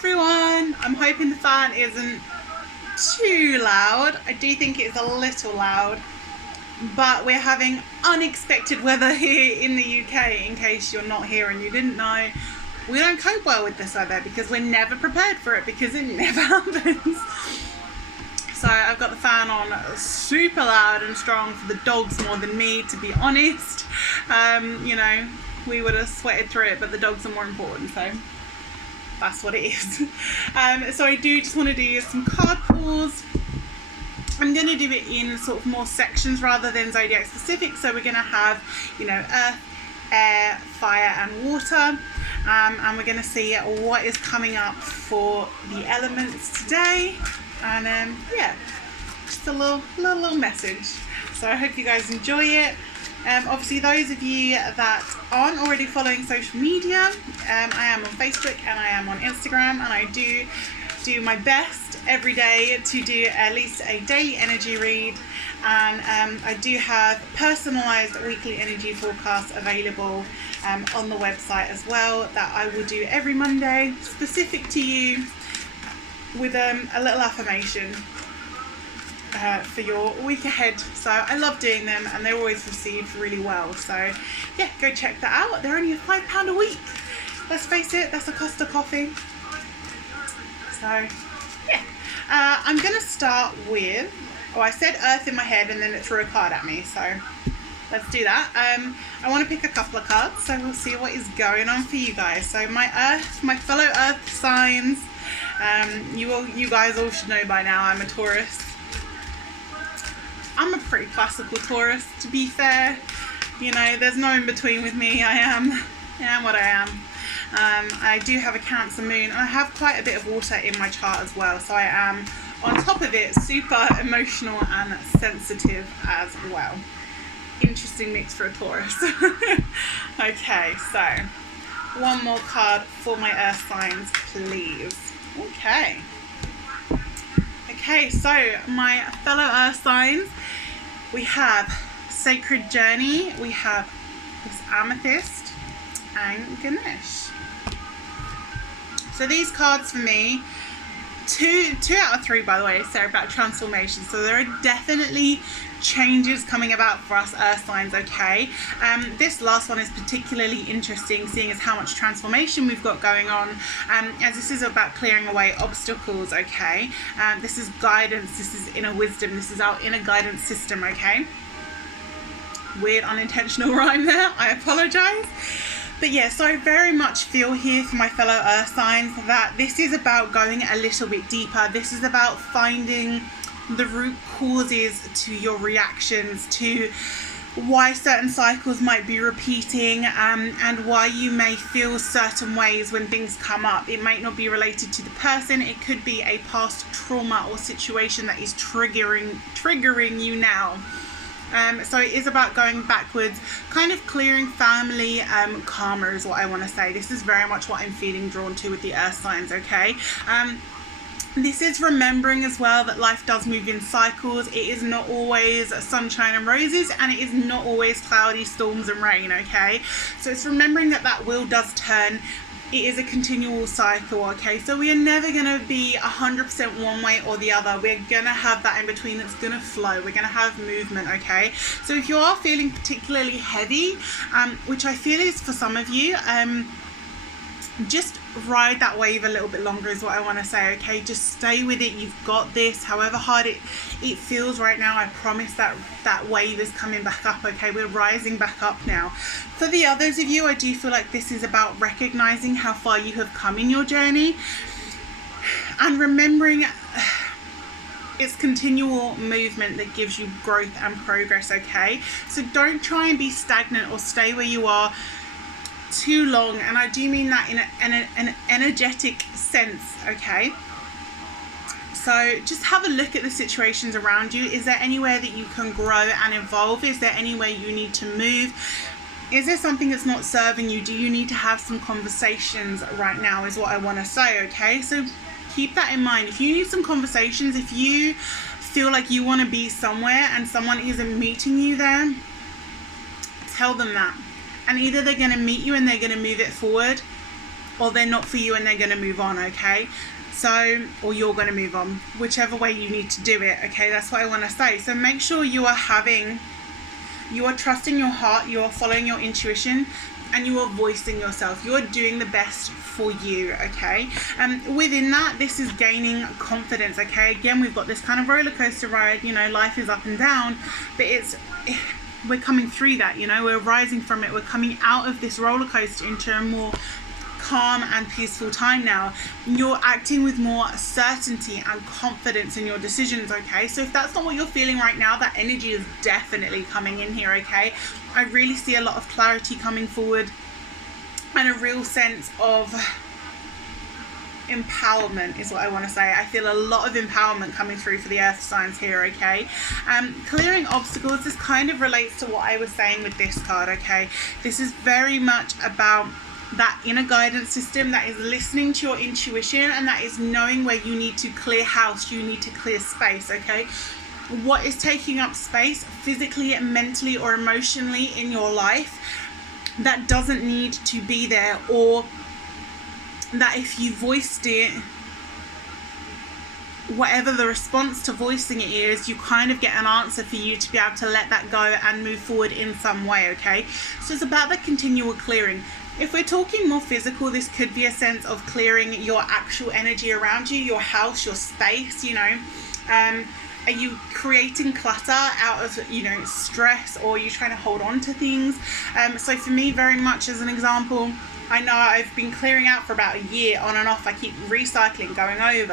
everyone. I'm hoping the fan isn't too loud. I do think it's a little loud, but we're having unexpected weather here in the UK. In case you're not here and you didn't know, we don't cope well with this weather because we're never prepared for it, because it never happens. So I've got the fan on super loud and strong for the dogs more than me, to be honest. You know, we would have sweated through it, but the dogs are more important, so that's what it is. So I do just want to do some card pulls. I'm going to do it in sort of more sections rather than zodiac specific. So we're going to have, you know, earth, air, fire and water. And we're going to see what is coming up for the elements today. And yeah, just a little message. So I hope you guys enjoy it. Obviously, those of you that aren't already following social media, I am on Facebook and I am on Instagram, and I do my best every day to do at least a daily energy read, and I do have personalised weekly energy forecasts available on the website as well, that I will do every Monday, specific to you, with a little affirmation for your week ahead. So I love doing them and they're always received really well. So yeah, go check that out. They're only £5 a week. Let's face it, that's a cost of coffee. So yeah, I'm going to start with, I said earth in my head and then it threw a card at me. So let's do that. I want to pick a couple of cards, so we'll see what is going on for you guys. So my fellow earth signs, you guys all should know by now I'm a Taurus. I'm a pretty classical Taurus, to be fair. You know, there's no in between with me. I am what I am. I do have a Cancer moon. I have quite a bit of water in my chart as well, so I am, on top of it, super emotional and sensitive as well. Interesting mix for a Taurus. Okay, so one more card for my earth signs, please. Okay, so my fellow earth signs, we have Sacred Journey, we have this Amethyst and Ganesh. So these cards for me, two out of three, by the way, they're about transformation. So there are definitely changes coming about for us earth signs, okay? This last one is particularly interesting, seeing as how much transformation we've got going on, as this is about clearing away obstacles, okay? This is guidance, this is inner wisdom, this is our inner guidance system, okay? Weird unintentional rhyme there, I apologize. But yeah, so I very much feel here for my fellow earth signs that this is about going a little bit deeper. This is about finding the root causes to your reactions, to why certain cycles might be repeating, and why you may feel certain ways when things come up. It might not be related to the person, it could be a past trauma or situation that is triggering you now. So it is about going backwards, kind of clearing family karma is what I want to say. This is very much what I'm feeling drawn to with the earth signs, okay? This is remembering as well that life does move in cycles. It is not always sunshine and roses, and it is not always cloudy, storms and rain, okay? So it's remembering that that wheel does turn. It is a continual cycle, okay? So we are never going to be 100% one way or the other. We're going to have that in between that's going to flow. We're going to have movement, okay? So if you are feeling particularly heavy, which I feel is for some of you, just ride that wave a little bit longer is what I want to say, okay? Just stay with it. You've got this. However hard it feels right now, I promise that wave is coming back up, okay? We're rising back up now. For the others of you, I do feel like this is about recognizing how far you have come in your journey and remembering it's continual movement that gives you growth and progress, okay? So don't try and be stagnant or stay where you are too long, and I do mean that in an energetic sense, okay? So just have a look at the situations around you. Is there anywhere that you can grow and evolve? Is there anywhere you need to move? Is there something that's not serving you? Do you need to have some conversations right now is what I want to say, okay? So keep that in mind. If you need some conversations, if you feel like you want to be somewhere and someone isn't meeting you there, tell them that. And either they're going to meet you and they're going to move it forward, or they're not for you and they're going to move on, okay? So, or you're going to move on, whichever way you need to do it, okay? That's what I want to say. So make sure you are trusting your heart, you are following your intuition, and you are voicing yourself. You are doing the best for you, okay? Within that, this is gaining confidence, okay? Again, we've got this kind of roller coaster ride, you know, life is up and down, but we're coming through that, you know, we're rising from it, we're coming out of this roller coaster into a more calm and peaceful time now. You're acting with more certainty and confidence in your decisions, okay? So if that's not what you're feeling right now, that energy is definitely coming in here, okay? I really see a lot of clarity coming forward and a real sense of empowerment is what I want to say. I feel a lot of empowerment coming through for the earth signs here, okay? Clearing obstacles, this kind of relates to what I was saying with this card, okay? This is very much about that inner guidance system that is listening to your intuition, and that is knowing where you need to clear house, you need to clear space, okay? What is taking up space physically, mentally, or emotionally in your life that doesn't need to be there, or that if you voiced it, whatever the response to voicing it is, you kind of get an answer for you to be able to let that go and move forward in some way, okay? So it's about the continual clearing. If we're talking more physical, this could be a sense of clearing your actual energy around you, your house, your space, you know. Are you creating clutter out of, you know, stress, or are you trying to hold on to things? So for me, very much as an example, I know I've been clearing out for about a year on and off. I keep recycling, going over,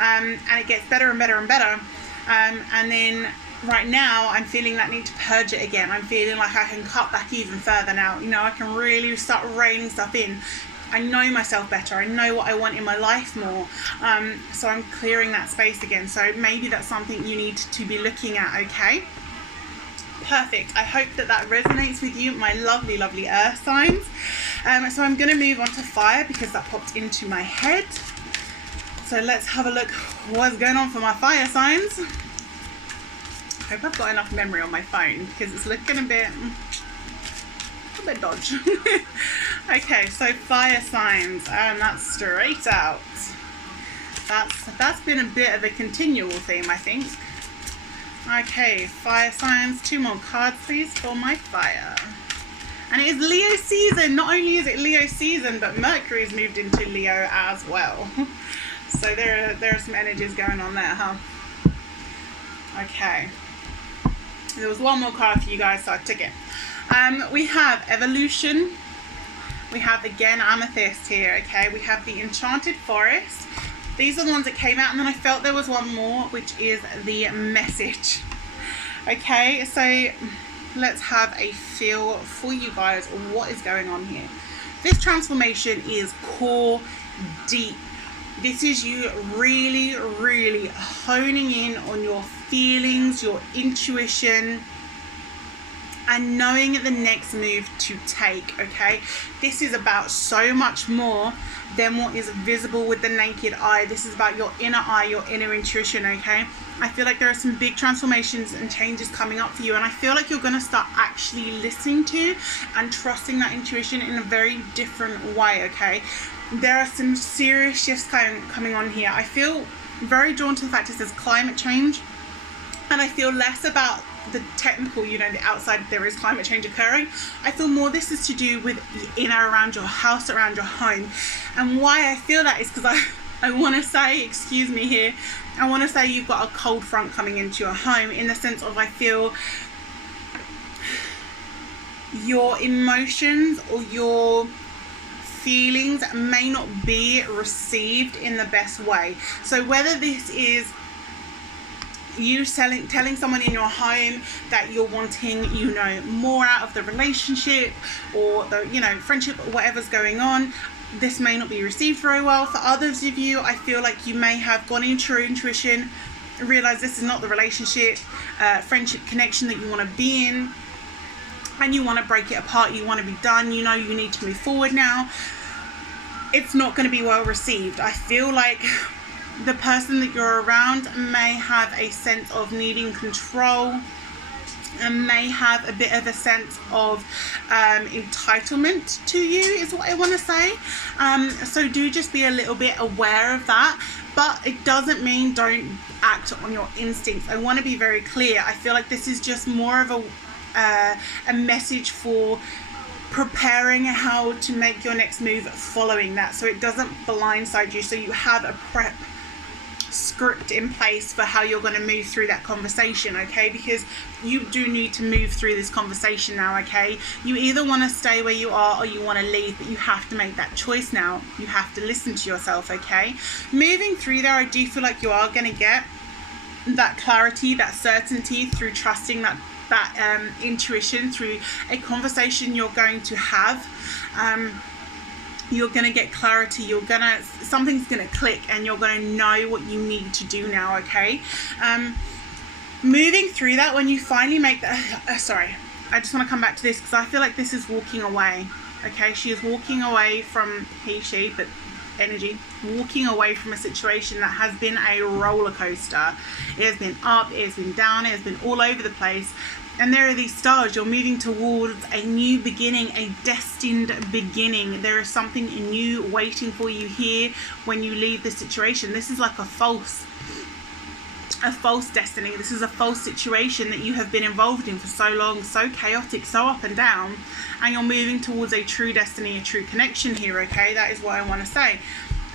and it gets better and better and better. And then right now I'm feeling that need to purge it again. I'm feeling like I can cut back even further now. You know, I can really start reining stuff in. I know myself better. I know what I want in my life more. So I'm clearing that space again. So maybe that's something you need to be looking at, okay? Perfect. I hope that resonates with you, my lovely, lovely earth signs. So I'm going to move on to fire because that popped into my head. So let's have a look what's going on for my fire signs. I hope I've got enough memory on my phone because it's looking a bit dodge. Okay, so fire signs, and that's straight out. That's been a bit of a continual theme, I think. Okay, fire signs, 2 more cards please for my fire. And it is Leo season. Not only is it Leo season, but Mercury's moved into Leo as well. So there are some energies going on there, huh? Okay. There was one more card for you guys, so I took it. We have Evolution. We have, again, Amethyst here, okay? We have the Enchanted Forest. These are the ones that came out, and then I felt there was one more, which is the Message. Okay, so let's have a feel for you guys. What is going on here? This transformation is core deep. This is you really, really honing in on your feelings, your intuition, and knowing the next move to take, okay? This is about so much more than what is visible with the naked eye. This is about your inner eye, your inner intuition, okay? I feel like there are some big transformations and changes coming up for you, and I feel like you're going to start actually listening to and trusting that intuition in a very different way, okay? There are some serious shifts coming on here. I feel very drawn to the fact it says climate change, and I feel less about the technical, you know, the outside, there is climate change occurring. I feel more this is to do with the inner, around your house, around your home. And why I feel that is because I want to say, excuse me here, I want to say you've got a cold front coming into your home, in the sense of I feel your emotions or your feelings may not be received in the best way. So whether this is you telling someone in your home that you're wanting, you know, more out of the relationship or the, you know, friendship or whatever's going on, this may not be received very well. For others of you, I feel like you may have gone into your intuition, realize this is not the relationship, friendship connection that you want to be in, and you want to break it apart. You want to be done. You know, you need to move forward now. It's not going to be well received. I feel like the person that you're around may have a sense of needing control, and may have a bit of a sense of entitlement to you, is what I want to say. So do just be a little bit aware of that, but it doesn't mean don't act on your instincts. I want to be very clear. I feel like this is just more of a message for preparing how to make your next move following that, so it doesn't blindside you, so you have a prep script in place for how you're going to move through that conversation, okay? Because you do need to move through this conversation now, okay? You either want to stay where you are or you want to leave, but you have to make that choice now. You have to listen to yourself, okay? Moving through there, I do feel like you are going to get that clarity, that certainty through trusting that intuition through a conversation you're going to have. You're going to get clarity, something's going to click, and you're going to know what you need to do now, okay? Moving through that, when you finally make that, sorry, I just want to come back to this because I feel like this is walking away, okay? She is walking away from but energy, walking away from a situation that has been a roller coaster. It has been up, it has been down, it has been all over the place. And there are these stars. You're moving towards a new beginning, a destined beginning. There is something new waiting for you here when you leave the situation. This is like a false destiny. This is a false situation that you have been involved in for so long, so chaotic, so up and down, and you're moving towards a true destiny, a true connection here, okay? That is what I want to say.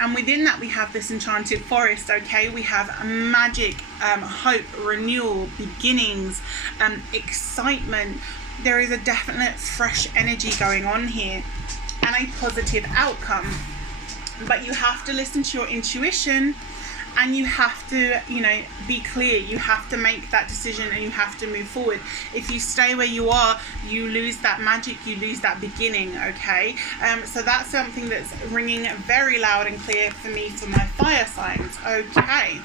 And within that, we have this enchanted forest, okay? We have magic, hope, renewal, beginnings, excitement. There is a definite fresh energy going on here and a positive outcome. But you have to listen to your intuition, and you have to, be clear. You have to make that decision, and you have to move forward. If you stay where you are, you lose that magic, you lose that beginning, okay? So that's something that's ringing very loud and clear for me for my fire signs, okay?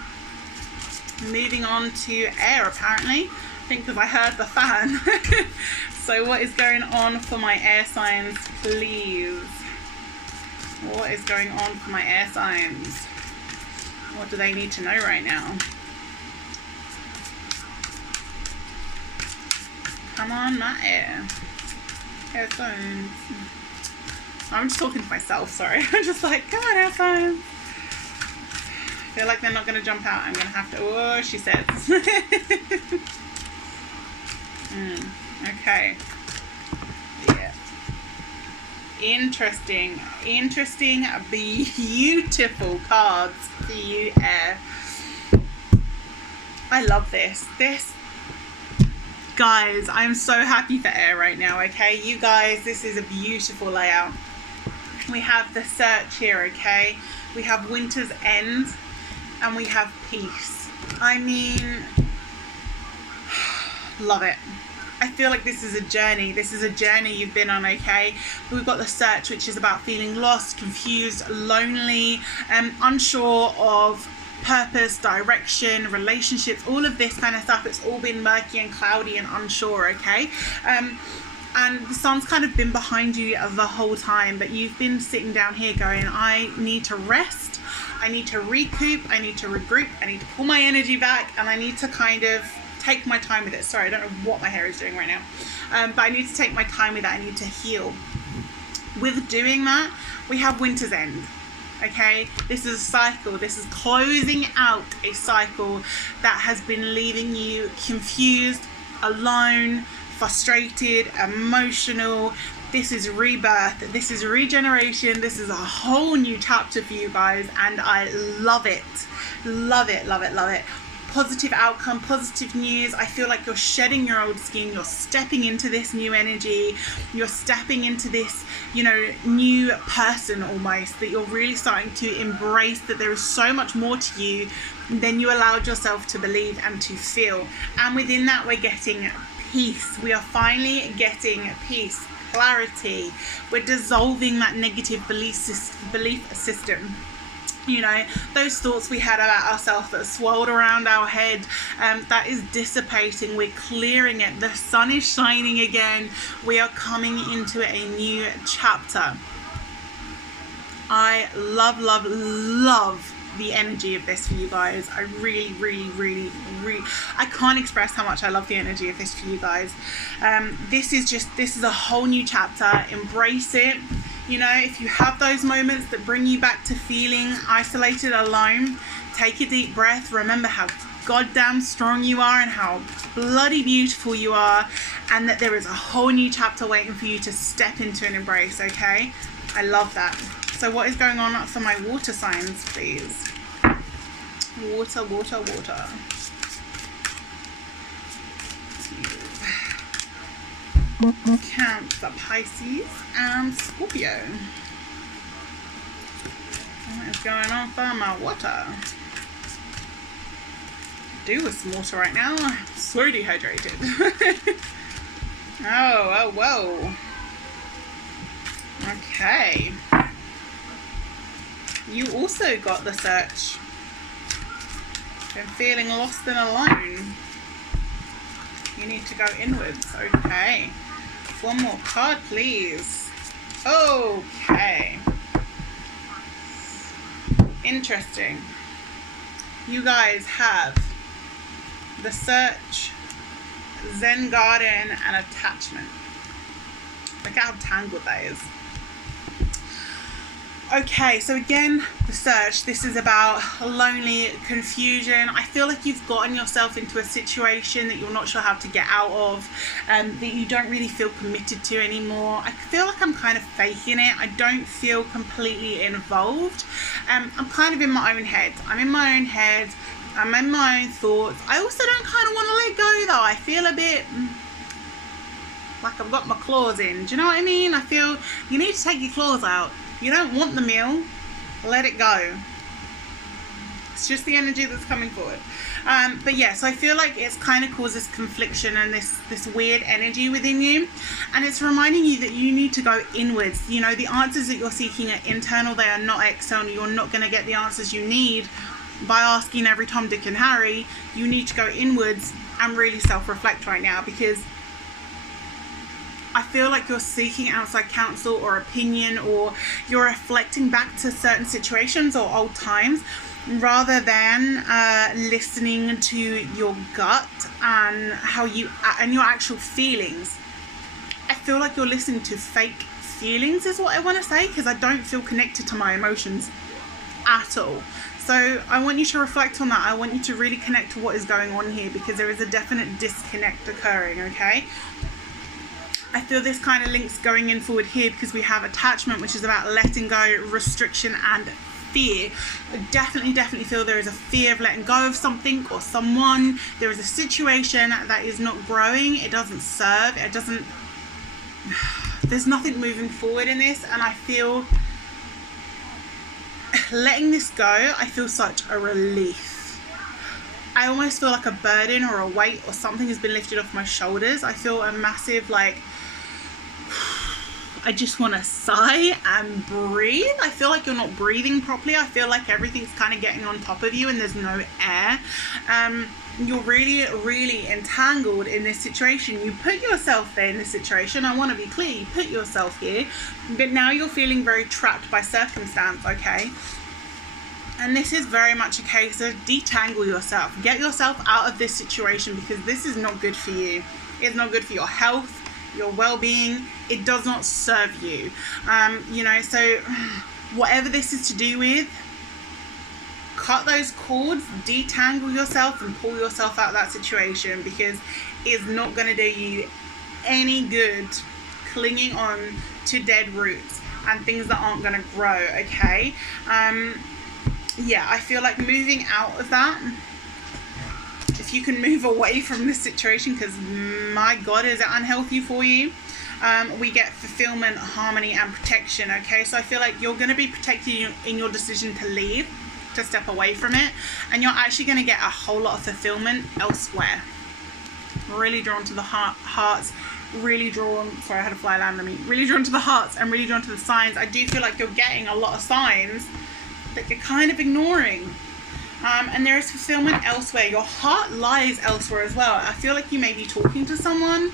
Moving on to air, apparently. I think because I heard the fan. So what is going on for my air signs, please? What is going on for my air signs? What do they need to know right now? Come on, not air. Air signs. I'm just talking to myself, sorry. I'm just like, come on, air signs. I feel like they're not going to jump out. I'm going to have to, oh, she says. Okay. Yeah. Interesting, beautiful cards for you, air. I love this. Guys, I'm so happy for air right now, okay? You guys, this is a beautiful layout. We have the search here, okay? We have winter's end, and we have peace. I mean, love it. I feel like this is a journey. This is a journey you've been on, okay? We've got the search, which is about feeling lost, confused, lonely, unsure of purpose, direction, relationships, all of this kind of stuff. It's all been murky and cloudy and unsure, okay? And the sun's kind of been behind you the whole time, but you've been sitting down here going, I need to rest, I need to recoup, I need to regroup, I need to pull my energy back, and I need to kind of take my time with it. Sorry, I don't know what my hair is doing right now, but I need to take my time with it. I need to heal. With doing that, we have winter's end, okay? This is a cycle. This is closing out a cycle that has been leaving you confused, alone, frustrated, emotional. This is rebirth. This is regeneration. This is a whole new chapter for you guys, and I love it. Love it, love it, love it. Positive outcome, positive news. I feel like you're shedding your old skin, you're stepping into this new energy, you're stepping into this, new person almost, that you're really starting to embrace, that there is so much more to you than you allowed yourself to believe and to feel. And within that, we're getting peace. We are finally getting peace, clarity. We're dissolving that negative belief system. Those thoughts we had about ourselves that swirled around our head, that is dissipating. We're clearing it. The sun is shining again. We are coming into a new chapter. I love, love, love the energy of this for you guys. I really, I can't express how much I love the energy of this for you guys. This is a whole new chapter. Embrace it. You know, if you have those moments that bring you back to feeling isolated, alone, take a deep breath. Remember how goddamn strong you are and how bloody beautiful you are, and that there is a whole new chapter waiting for you to step into and embrace. Okay, I love that. So what is going on for my water signs, please? Water. Cancer, Pisces, and Scorpio. What is going on for my water? Do with some water right now. I'm so dehydrated. oh, whoa. Okay. You also got the search. Been feeling lost and alone. You need to go inwards. Okay. One more card, please. Okay. Interesting. You guys have the search, Zen garden, and attachment. Look at how tangled that is. Okay, so again, the search, this is about lonely, confusion. I feel like you've gotten yourself into a situation that you're not sure how to get out of, that you don't really feel committed to anymore. I feel like I'm kind of faking it. I don't feel completely involved. I'm kind of in my own head. I'm in my own head. I'm in my own thoughts. I also don't kind of want to let go though. I feel a bit like I've got my claws in. Do you know what I mean? I feel you need to take your claws out. You don't want the meal, let it go. It's just the energy that's coming forward. But yeah, so I feel like it's kind of causes confliction and this weird energy within you. And it's reminding you that you need to go inwards. You know, the answers that you're seeking are internal, they are not external. You're not going to get the answers you need by asking every Tom, Dick and Harry. You need to go inwards and really self-reflect right now, because I feel like you're seeking outside counsel or opinion, or you're reflecting back to certain situations or old times rather than listening to your gut and how you and your actual feelings. I feel like you're listening to fake feelings is what I want to say, because I don't feel connected to my emotions at all. So I want you to reflect on that. I want you to really connect to what is going on here, because there is a definite disconnect occurring, okay? I feel this kind of links going in forward here, because we have attachment, which is about letting go, restriction, and fear. I definitely feel there is a fear of letting go of something or someone. There is a situation that is not growing. It doesn't serve. It doesn't. There's nothing moving forward in this, and I feel letting this go, I feel such a relief. I almost feel like a burden or a weight or something has been lifted off my shoulders. I feel a massive, like, I just want to sigh and breathe. I feel like you're not breathing properly. I feel like everything's kind of getting on top of you and there's no air. You're really entangled in this situation. You put yourself there in this situation. I want to be clear, you put yourself here, but now you're feeling very trapped by circumstance, okay? And this is very much a case of detangle yourself. Get yourself out of this situation, because this is not good for you. It's not good for your health, your well-being. It does not serve you. You know, so whatever this is to do with, cut those cords, detangle yourself and pull yourself out of that situation, because it's not going to do you any good clinging on to dead roots and things that aren't going to grow, okay? Yeah, I feel like moving out of that, if you can move away from this situation, because my God, is it unhealthy for you? We get fulfillment, harmony, and protection, okay? So I feel like you're going to be protected in your decision to leave, to step away from it, and you're actually going to get a whole lot of fulfillment elsewhere. Really drawn to the hearts, really drawn, sorry, I had a fly land on me, really drawn to the hearts and really drawn to the signs. I do feel like you're getting a lot of signs that you're kind of ignoring. And there is fulfillment elsewhere. Your heart lies elsewhere as well. I feel like you may be talking to someone,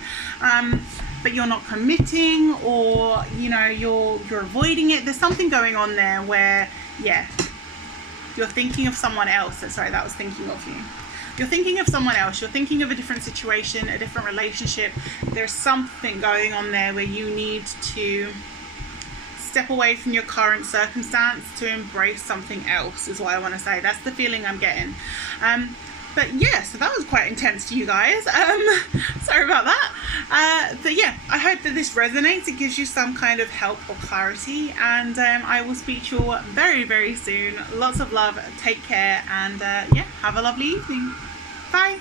but you're not committing, or, you know, you're avoiding it. There's something going on there where, yeah, you're thinking of someone else. Sorry, that was thinking of you. You're thinking of someone else. You're thinking of a different situation, a different relationship. There's something going on there where you need to step away from your current circumstance to embrace something else, is what I want to say. That's the feeling I'm getting. But yeah, so that was quite intense to you guys. Sorry about that. But yeah, I hope that this resonates. It gives you some kind of help or clarity. And I will speak to you all very, very soon. Lots of love. Take care. And yeah, have a lovely evening. Bye.